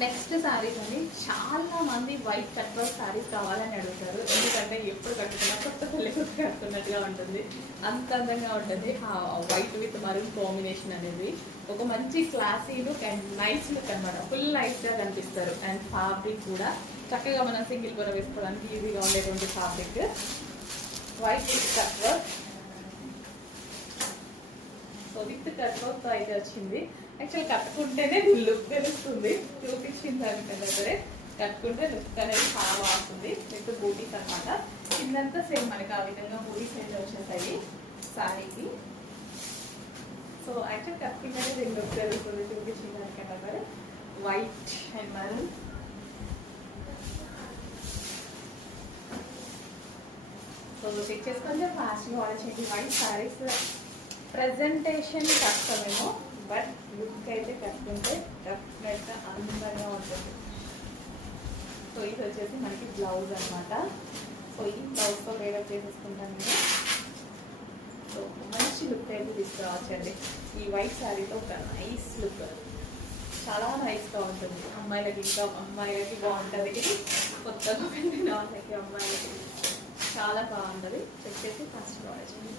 Next saris అండి, చాలా మంది వైట్ కట్ వర్క్ శారీస్ కావాలని అడుగుతారు. ఎందుకంటే ఎప్పుడు కట్టుకున్నా కొత్త పెళ్లి కొత్త కట్టుకున్నట్టుగా ఉంటుంది, అంత అందంగా ఉంటుంది. వైట్ విత్ మరూన్ కాంబినేషన్ అనేది ఒక మంచి classy look and nice look అనమాట. ఫుల్ నైస్గా కనిపిస్తారు. అండ్ ఫ్యాబ్రిక్ కూడా చక్కగా మనం సింగిల్ కూర వేసుకోవడానికి ఈజీగా ఉండేటువంటి fabric. White with cut work, so with cut work అయితే వచ్చింది. యాక్చువల్ కట్టుకుంటేనే లుక్ తెలుస్తుంది, చూపించిన దానికన్నా సరే కట్టుకుంటే లుక్ అనేది చాలా బాగుంటుంది. విత్ బూటీస్ అనమాట. కిందంతా సేమ్ మనకి ఆ విధంగా బూటీస్ అయితే వచ్చేసాయి శారీకి. సో యాక్చువల్ కట్టుకుంటేనే దీని లుక్ తెలుస్తుంది, చూపించిన దానికన్నా సరే. White and maroon, so check చేసుకొని ఫాస్ట్గా ఆర్డర్ చేయండి. వైట్ శారీస్ ప్రజెంటేషన్ కష్టమేమో, బట్ లుక్ అయితే కట్టుకుంటే డెఫినెట్గా అందంగా ఉంటుంది. సో ఇది వచ్చేసి మనకి బ్లౌజ్ అనమాట. సో ఈ బ్లౌజ్తో వేడప్ చేసేసుకుంటాను నేను. సో మంచి లుక్ అయితే తీసుకురావచ్చండి ఈ వైట్ శారీతో. ఒక నైస్ లుక్, చాలా నైస్గా ఉంటుంది. అమ్మాయిలకి ఇంకా అమ్మాయిలకి బాగుంటుంది ఇది. కొత్తగా పెట్టిన వాళ్ళకి అమ్మాయిలకి చాలా బాగుంటుంది. చెక్ చేసి ఫస్ట్ ఆర్డర్ చేయండి.